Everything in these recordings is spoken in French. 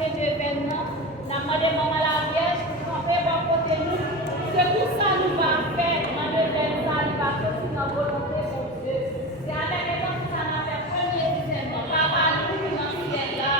ces événements, nous avons demandé maman la Vierge pour camper bon côté nous. Ce que ça nous va faire dans le veine, ça nous va sortir dans volonté pour Dieu. C'est avec les gens qui s'en a fait premier discernement. Papa, nous, dans ce ciel là.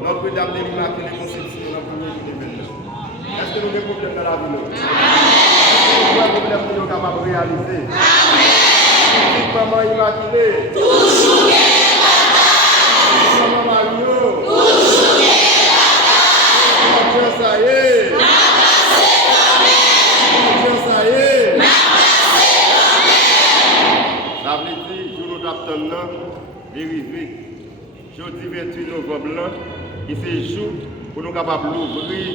Notre-Dame de l'Immaculée Conception dans le premier jour d'événement. Est-ce que nous avons des problèmes dans la vie? Est-ce que nous avons des problèmes que nous sommes capables de réaliser? Petite maman Immaculée. Toujours Maman Mario. Toujours Mon Dieu, ça y est. Mon Dieu, ça y est. Ça veut dire, jour nous attendons d'arriver. Jeudi 28 novembre, qui c'est jour pour nous capables d'ouvrir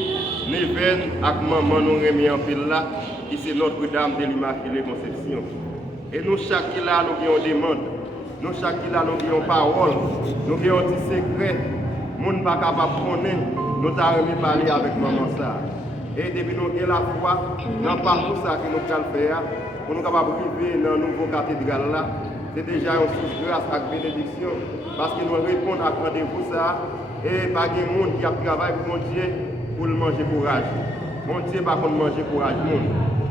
les veines avec maman nous remet en pile là, qui c'est Notre-Dame de l'Immaculée Conception. Et nous, chaque là, nous avons des demandes. Nous, chaque là, nous avons parole. Nous avons des secrets. Nous ne sommes pas capables de connaître. Nous avons parler avec maman ça. Et depuis nous avons la foi, dans partout ça que nous allons faire, pour nous capables de vivre dans le nouveau cathédrale là, c'est déjà une source de grâce et bénédiction. Parce que nous répondons à rendez-vous ça. Et pas de monde qui a travaillé pour mon Dieu pour le manger courage. Mon Dieu pas contre manger courage.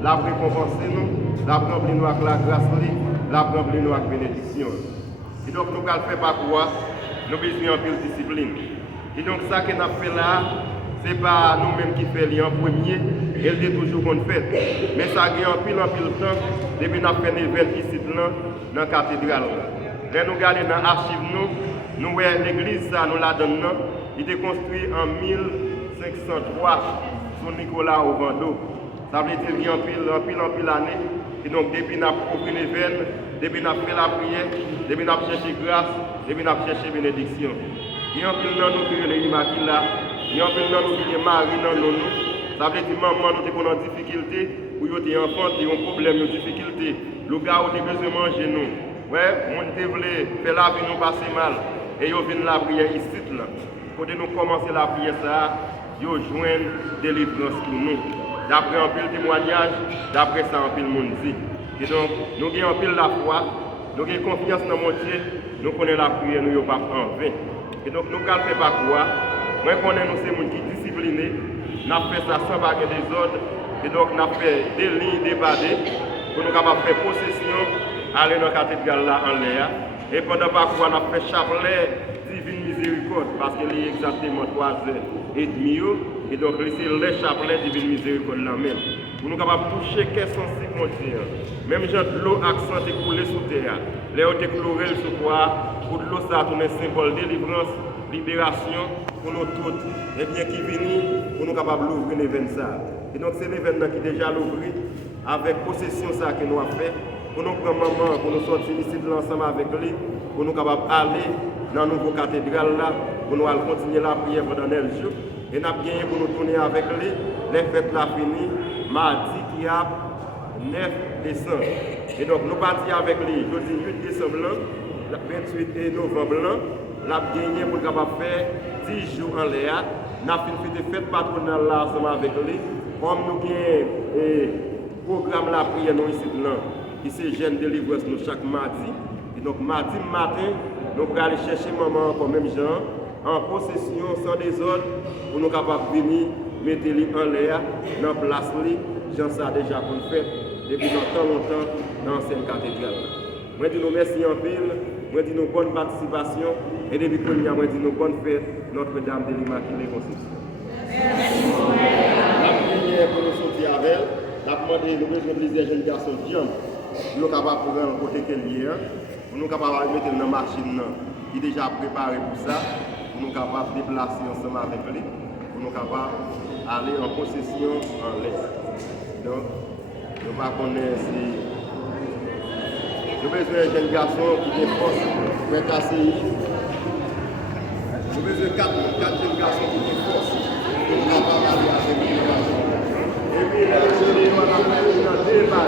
La récompense nous, la remplir nous avec la grâce, la remplir nous avec bénédiction. Et donc nous allons faire par quoi? Nous avons besoin de discipline. Et donc ça que nous avons fait là, ce n'est pas nous-mêmes qui faisons en premier, elle dit toujours qu'on fait. Mais ça a en pile temps, depuis que nous avons fait des événements ici dans la cathédrale. Quand nous regardons dans l'archive, nous voyons l'église, nous la donnons, il était construit en 1503 sur Nicolas au Vando. Ça veut dire qu'il y a en pile année. Et donc, depuis que nous avons ouvert les veines, depuis que nous avons fait la prière, depuis que nous avons cherché grâce, depuis que nous avons cherché bénédiction. Il y a un pile dans nous qui est l'Immaculée, il y a un pile dans nous qui est Marie dans nous. Ça veut dire que maman nous est en difficulté, ou des enfants qui ont un problème, une difficulté. Le gars a besoin de manger nous. Ouais, on voulait faire la vie nous passer mal. Et ils viennent la prière ici. Quand nous commencer la prière, ils joignent délivrance pour nous. D'après un pile témoignage, d'après ça, un pile monde dit. Et donc, nous avons un pile la foi, nous avons confiance dans mon Dieu, nous connaissons la prière, nous n'avons pas en vain. Et donc, nous ne faisons pas quoi. Moi, je connais nous, c'est gens qui sont disciplinés. Nous avons fait ça sans baguer des ordres. Et donc, nous avons fait des lignes débadées pour nous capables de faire possession, aller dans la cathédrale là en l'air. Et pendant que nous avons fait chapelet divine miséricorde, parce qu'il est exactement 3h30. Et donc, c'est le chapelet divine miséricorde là-même. Pour nous capables de toucher qu'est sensible mon Dieu. Même genre de l'eau accent est coulé sous terre. Les eaux éclairées sous quoi, pour de l'eau ça tourne symbole de délivrance, libération pour nous toutes, et bien qui viennent pour nous capables d'ouvrir l'événement. Et donc c'est l'événement qui est déjà l'ouvrir avec possession ça que nous avons fait, pour nous prendre maman, pour nous sortir ici de l'ensemble avec lui, pour nous capables d'aller dans la nouvelle cathédrale là, pour nous continuer la prière pendant 9 jours. Et nous avons gagné pour nous tourner avec lui, les fêtes là fini, mardi qui a 9 décembre. Et donc nous partons avec lui, jeudi 8 décembre, 28 novembre, nous avons gagné pour nous faire 10 jours en l'air. Nous avons fait des fêtes patronales là ensemble avec lui. Comme nous avons programme la prière nous ici qui c'est jeune délivrance nous chaque mardi. Et donc mardi matin, nous allons aller chercher maman comme même gens en possession sans désordre pour nous capables de venir mettre les en l'air dans la place Jean ça déjà pour le faire depuis longtemps dans l'ancienne cathédrale. Moi dis nous merci en ville, moi dis nous bonne participation et depuis qu'on y a moi dis nous bonne fête Notre-Dame de l'Immaculée Conception. La prière pour nous sortir avec elle. La demandé nous besoin de des jeunes garçons qui nous capables de prendre côté qu'elle est, pour nous capables de mettre dans la machine qui est déjà préparée pour ça, pour nous capables de déplacer ensemble avec lui, pour nous capables d'aller en possession en l'Est. Donc, nous ne connaissons pas si nous besoin de jeunes garçons qui ont force pour être assis. Nous besoin de 4 jeunes garçons qui ont force pour nous capables d'aller avec lui. Et puis, on a fait une débat.